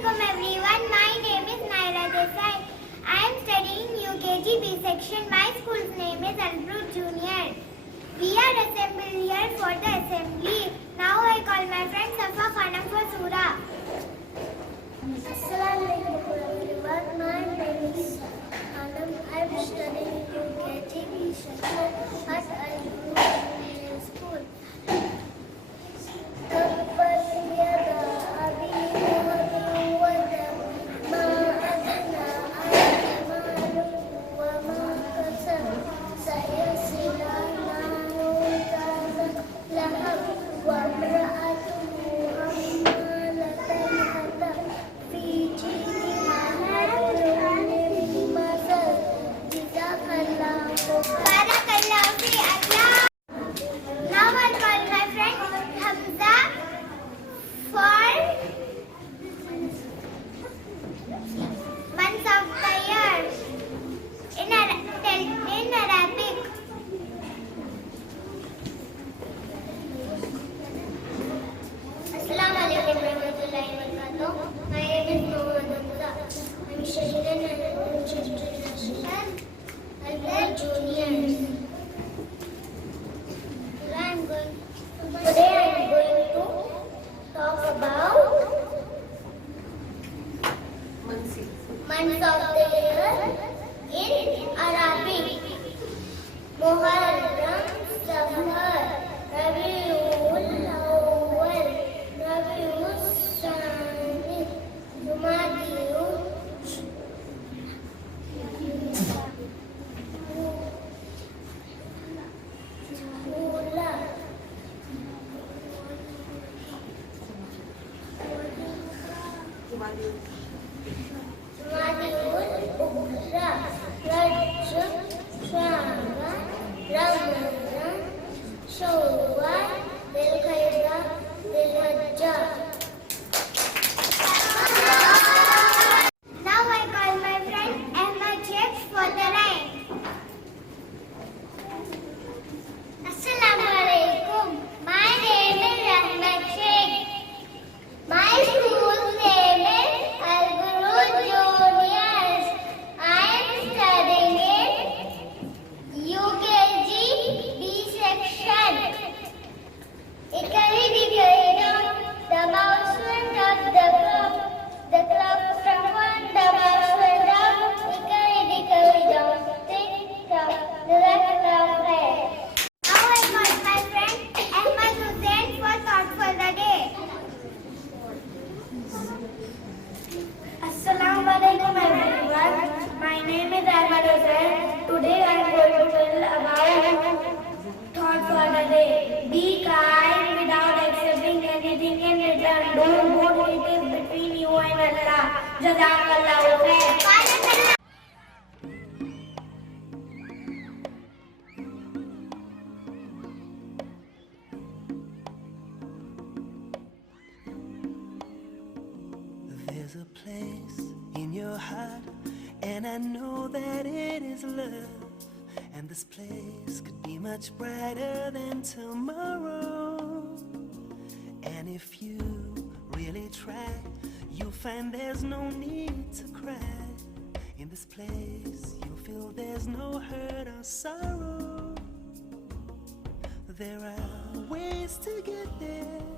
Assalamualaikum everyone. My name is Naira Desai. I am studying UKG B section. My school's name is Burooj Juniors. We are assembled here for the assembly. Now I call my friend Safa Khanam for Surah. Assalamualaikum everyone. My name is Khanam. I am studying UKG B section at Burooj School. Burooj Juniors. Today I am going to talk about months of the year in Arabic. Muharram, Safar, Rabiul Awwal, Rabiul Thani, Jumadil, Assalamualaikum everyone. My name is Ahmad. Today I am going to tell about thought for the day. Be kind without accepting anything in return. Don't vote, it is between you and Allah. Jazakallahu khair. There's a place in your heart, and I know that it is love. And this place could be much brighter than tomorrow. And if you really try, you'll find there's no need to cry. In this place, you'll feel there's no hurt or sorrow. There are ways to get there.